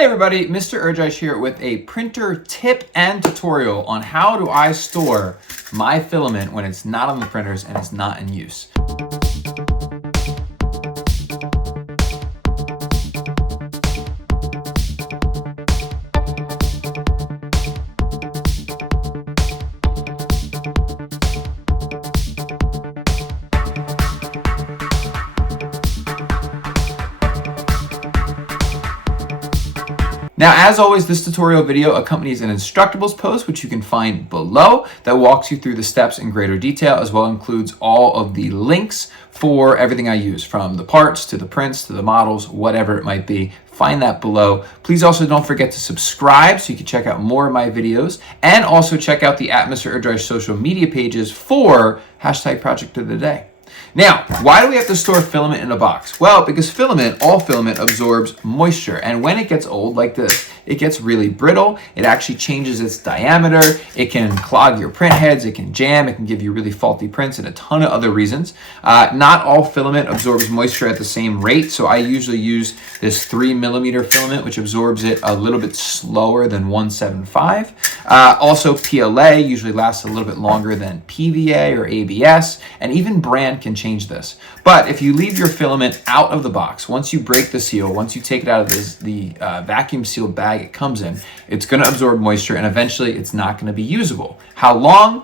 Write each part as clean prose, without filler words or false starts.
Hey everybody, Mr. E here with a printer tip and tutorial on how do I store my filament when it's not on the printers and it's not in use. Now, as always, this tutorial video accompanies an instructables post, which you can find below, that walks you through the steps in greater detail, as well includes all of the links for everything I use, from the parts to the prints to the models, whatever it might be. Find that below. Please also don't forget to subscribe so you can check out more of my videos, and also check out the @Mr. E social media pages for #project of the day. Now, why do we have to store filament in a box? Well, because all filament absorbs moisture, and when it gets old like this, it gets really brittle. It actually changes its diameter. It can clog your print heads. It can jam. It can give you really faulty prints and a ton of other reasons. Not all filament absorbs moisture at the same rate, so I usually use this 3mm filament, which absorbs it a little bit slower than 175. Also, PLA usually lasts a little bit longer than PVA or ABS, and even brand can change this. But if you leave your filament out of the box, once you break the seal, once you take it out of the vacuum sealed bag it comes in, it's going to absorb moisture and eventually it's not going to be usable. How long?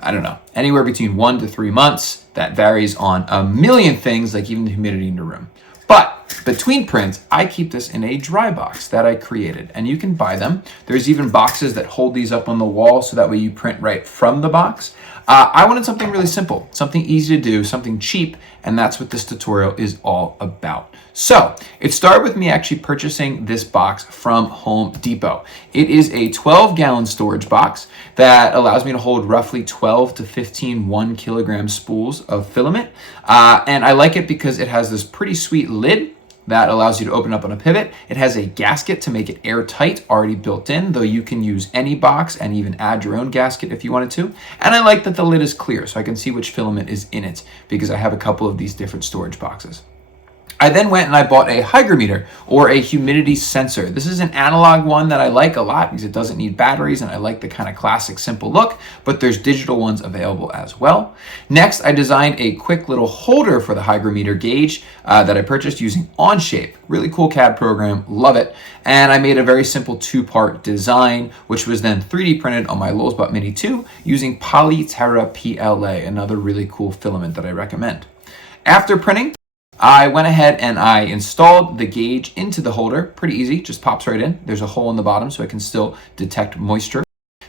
I don't know. Anywhere between 1 to 3 months. That varies on a million things, like even the humidity in the room. But between prints, I keep this in a dry box that I created, and you can buy them. There's even boxes that hold these up on the wall so that way you print right from the box. I wanted something really simple, something easy to do, something cheap, and that's what this tutorial is all about. So it started with me actually purchasing this box from Home Depot. It is a 12-gallon storage box that allows me to hold roughly 12 to 15 1-kilogram spools of filament. And I like it because it has this pretty sweet lid that allows you to open up on a pivot. It has a gasket to make it airtight, already built in, though you can use any box and even add your own gasket if you wanted to. And I like that the lid is clear, so I can see which filament is in it, because I have a couple of these different storage boxes. I then went and I bought a hygrometer, or a humidity sensor. This is an analog one that I like a lot because it doesn't need batteries and I like the kind of classic simple look, but there's digital ones available as well. Next, I designed a quick little holder for the hygrometer gauge that I purchased using Onshape. Really cool CAD program, love it. And I made a very simple 2-part design, which was then 3D printed on my Lulzbot Mini 2 using Polyterra PLA, another really cool filament that I recommend. After printing, I went ahead and I installed the gauge into the holder. Pretty easy, just pops right in. There's a hole in the bottom so I can still detect moisture.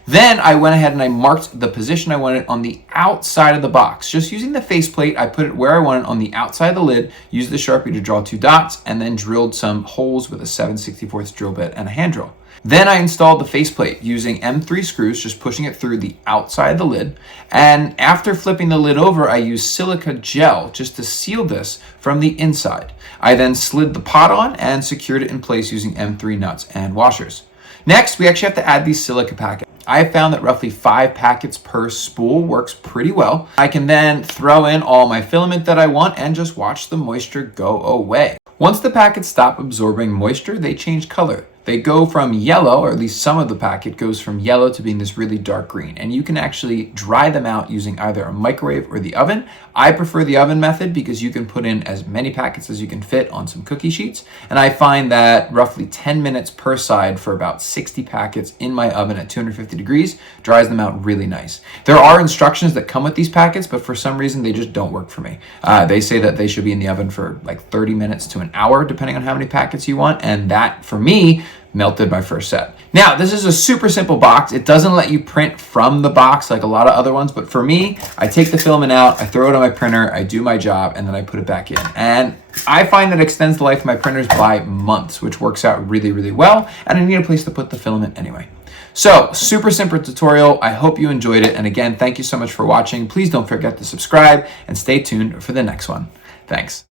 Then I went ahead and I marked the position I wanted on the outside of the box. Just using the faceplate, I put it where I wanted on the outside of the lid, used the Sharpie to draw 2 dots, and then drilled some holes with a 7/64 drill bit and a hand drill. Then I installed the faceplate using M3 screws, just pushing it through the outside of the lid. And after flipping the lid over, I used silica gel just to seal this from the inside. I then slid the pot on and secured it in place using M3 nuts and washers. Next, we actually have to add these silica packets. I have found that roughly 5 packets per spool works pretty well. I can then throw in all my filament that I want and just watch the moisture go away. Once the packets stop absorbing moisture, they change color. They go from yellow, or at least some of the packet goes from yellow to being this really dark green. And you can actually dry them out using either a microwave or the oven. I prefer the oven method because you can put in as many packets as you can fit on some cookie sheets. And I find that roughly 10 minutes per side for about 60 packets in my oven at 250 degrees dries them out really nice. There are instructions that come with these packets, but for some reason they just don't work for me. They say that they should be in the oven for like 30 minutes to an hour, depending on how many packets you want. And that, for me, melted my first set. Now, this is a super simple box. It doesn't let you print from the box like a lot of other ones, but for me, I take the filament out, I throw it on my printer, I do my job, and then I put it back in. And I find that extends the life of my printers by months, which works out really, really well, and I need a place to put the filament anyway. So, super simple tutorial. I hope you enjoyed it, and again, thank you so much for watching. Please don't forget to subscribe, and stay tuned for the next one. Thanks.